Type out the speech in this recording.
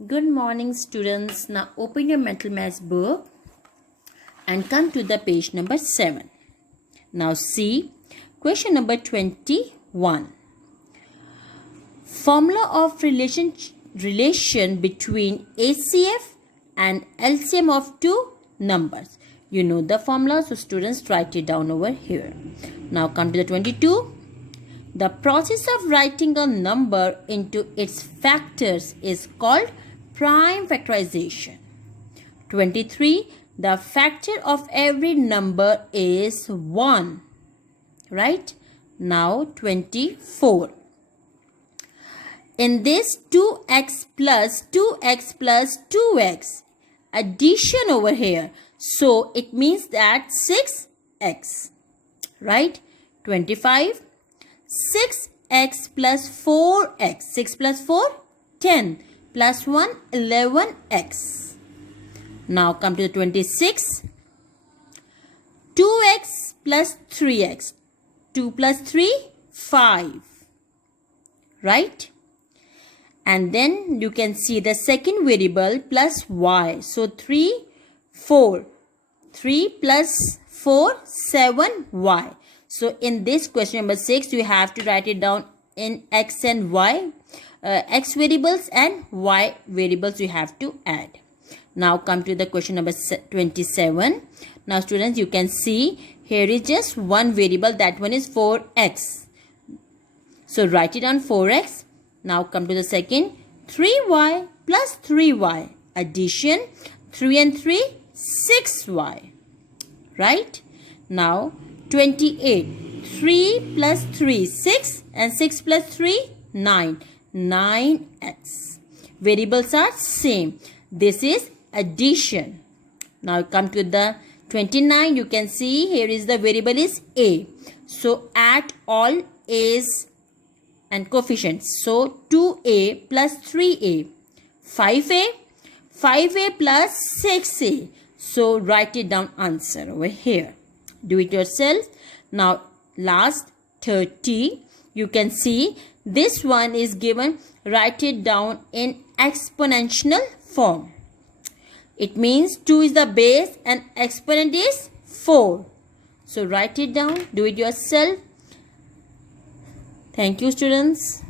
Good morning, students. Now open your mental maths book and come to the page number 7. Now see question number 21. Formula of relation between HCF and LCM of two numbers. You know the formula, so students write it down over here. Now come to the 22. The process of writing a number into its factors is called prime factorization. 23. The factor of every number is 1. Right? Now 24. In this 2x plus 2x plus 2x addition over here. So it means that 6x. Right? 25. 6x plus 4x. 6 plus 4, 10. Plus 1, 11x. Now come to the 26. 2x plus 3x. 2 plus 3, 5. Right? And then you can see the second variable plus y. So 3, 4. 3 plus 4, 7y. So in this question number 6, you have to write it down in x and y. X variables and y variables you have to add. Now come to the question number 27. Now students, you can see here is just one variable, that one is 4x. So write it down 4x. Now come to the second, 3y plus 3y. Addition, 3 and 3, 6y. Right? Now 28. 3 plus 3, 6, and 6 plus 3, 9. 9x. Variables are same. This is addition. Now come to the 29. You can see here is the variable is a. So add all a's and coefficients. So 2a plus 3a. 5a. 5a plus 6a. So write it down answer over here. Do it yourself. Now last 30. You can see this one is given. Write it down in exponential form. It means 2 is the base and exponent is 4. So write it down. Do it yourself. Thank you, students.